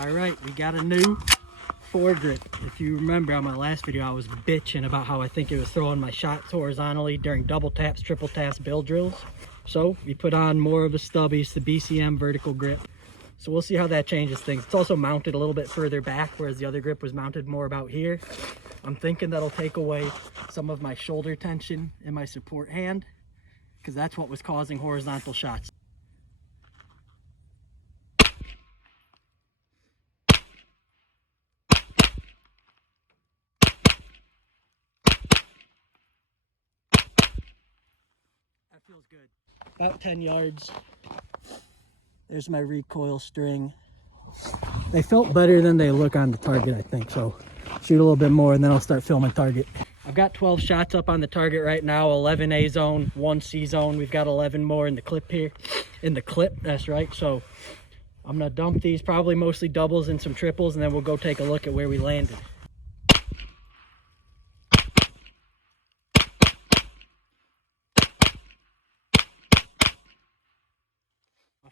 All right, we got a new foregrip. If you remember on my last video, I was bitching about how I think it was throwing my shots horizontally during double taps, triple taps, bill drills. So we put on more of a stubby, it's the BCM vertical grip. So we'll see how that changes things. It's also mounted a little bit further back, whereas the other grip was mounted more about here. I'm thinking that'll take away some of my shoulder tension in my support hand, because that's what was causing horizontal shots. That feels good. About 10 yards. There's my recoil string. They felt better than they look on the target, I think. So shoot a little bit more and then I'll start filming target. I've got 12 shots up on the target right now, 11 A zone, 1 C zone. We've got 11 more in the clip here. In the clip, that's right. So I'm gonna dump these, probably mostly doubles and some triples, and then we'll go take a look at where we landed.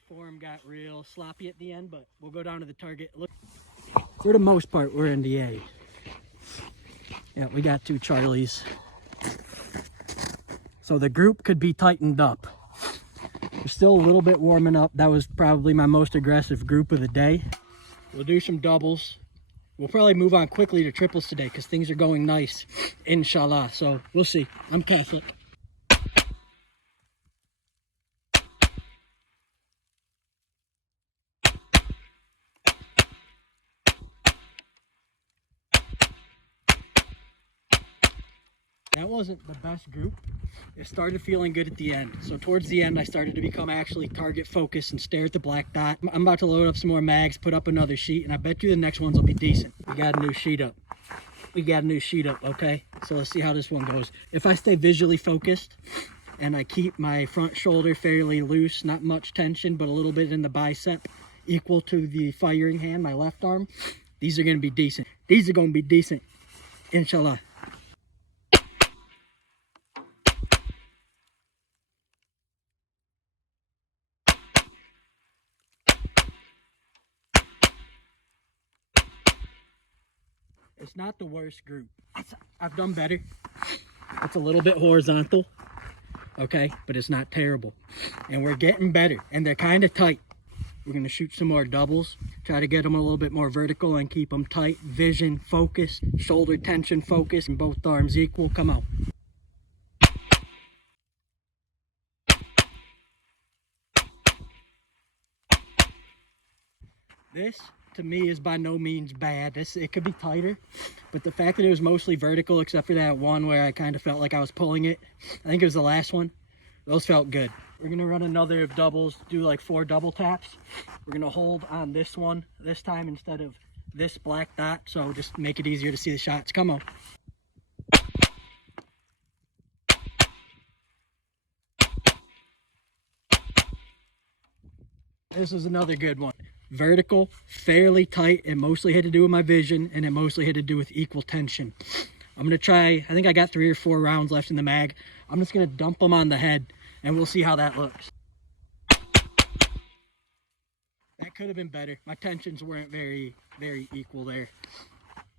Form got real sloppy at the end, but we'll go down to the target. Look, for the most part, we're in the A. Yeah, we got 2 Charlies. So the group could be tightened up. We're still a little bit warming up. That was probably my most aggressive group of the day. We'll do some doubles. We'll probably move on quickly to triples today because things are going nice, inshallah. So we'll see. I'm Catholic. That wasn't the best group. It started feeling good at the end. So towards the end, I started to become actually target focused and stare at the black dot. I'm about to load up some more mags, put up another sheet, and I bet you the next ones will be decent. We got a new sheet up. Okay? So let's see how this one goes. If I stay visually focused and I keep my front shoulder fairly loose, not much tension, but a little bit in the bicep, equal to the firing hand, my left arm, these are gonna be decent. These are gonna be decent, inshallah. It's not the worst group. I've done better. It's a little bit horizontal, okay, but it's not terrible. And we're getting better, and they're kind of tight. We're gonna shoot some more doubles, try to get them a little bit more vertical and keep them tight. Vision, focus, shoulder tension, focus, and both arms equal. Come on. This, to me, is by no means bad. It could be tighter, but the fact that it was mostly vertical, except for that one where I kind of felt like I was pulling it, I think it was the last one, those felt good. We're gonna run another of doubles, do like 4 double taps. We're gonna hold on this one this time instead of this black dot, so just make it easier to see the shots. Come on. This is another good one. Vertical, fairly tight. It mostly had to do with my vision, and it mostly had to do with equal tension. I'm gonna try, I think I got 3 or 4 rounds left in the mag. I'm just gonna dump them on the head and we'll see how that looks. That could have been better. My tensions weren't very equal there.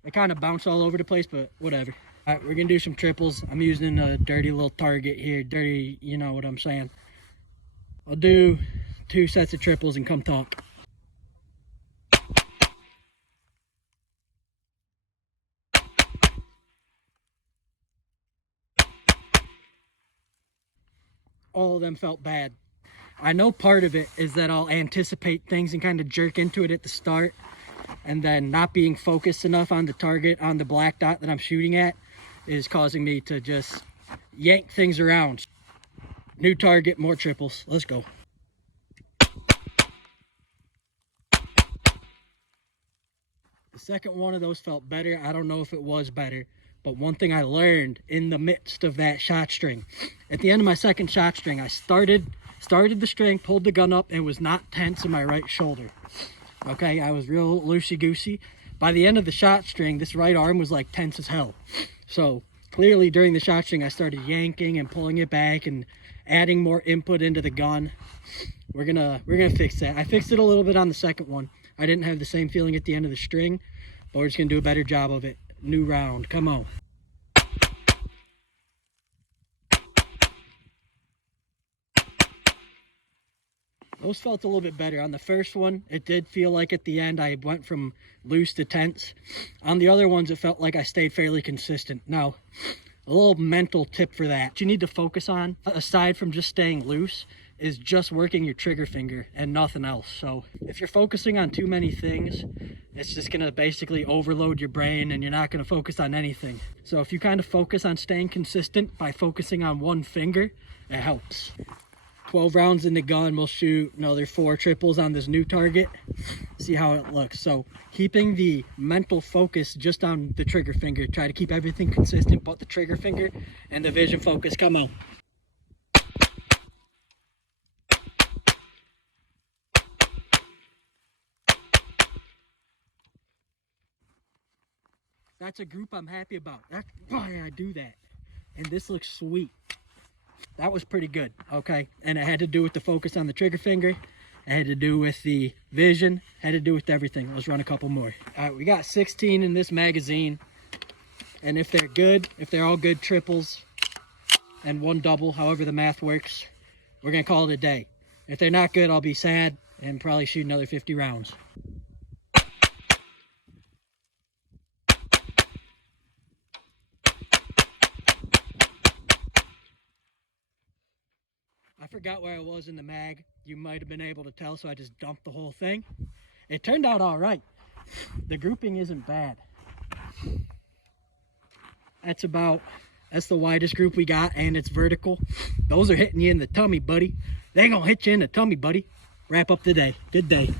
They kind of bounced all over the place, but whatever. All right, we're gonna do some triples. I'm using a dirty little target here. Dirty, you know what I'm saying. I'll do 2 sets of triples and come talk. All of them felt bad. I know part of it is that I'll anticipate things and kind of jerk into it at the start, and then not being focused enough on the target, on the black dot that I'm shooting at, is causing me to just yank things around. New target, more triples. Let's go. The second one of those felt better. I don't know if it was better, but one thing I learned in the midst of that shot string, at the end of my second shot string, I started the string, pulled the gun up, and was not tense in my right shoulder. Okay, I was real loosey-goosey. By the end of the shot string, this right arm was like tense as hell. So clearly during the shot string, I started yanking and pulling it back and adding more input into the gun. We're gonna fix that. I fixed it a little bit on the second one. I didn't have the same feeling at the end of the string, but we're just gonna do a better job of it. New round, come on. Those felt a little bit better. On the first one, it did feel like at the end I went from loose to tense. On the other ones, it felt like I stayed fairly consistent. Now, a little mental tip for that. What you need to focus on, aside from just staying loose, is just working your trigger finger and nothing else. So if you're focusing on too many things, it's just gonna basically overload your brain and you're not gonna focus on anything. So if you kind of focus on staying consistent by focusing on one finger, it helps. 12 rounds in the gun, we'll shoot another 4 triples on this new target. See how it looks. So keeping the mental focus just on the trigger finger. Try to keep everything consistent but the trigger finger and the vision focus. Come on. That's a group I'm happy about. That's why I do that. And this looks sweet. That was pretty good, okay? And it had to do with the focus on the trigger finger. It had to do with the vision. It had to do with everything. Let's run a couple more. All right, we got 16 in this magazine. And if they're good, if they're all good triples and 1 double, however the math works, we're gonna call it a day. If they're not good, I'll be sad and probably shoot another 50 rounds. I forgot where I was in the mag. You might have been able to tell, so I just dumped the whole thing. It turned out all right. The grouping isn't bad. That's the widest group we got, and it's vertical. Those are hitting you in the tummy, buddy. They ain't gonna hit you in the tummy, buddy. Wrap up the day. Good day.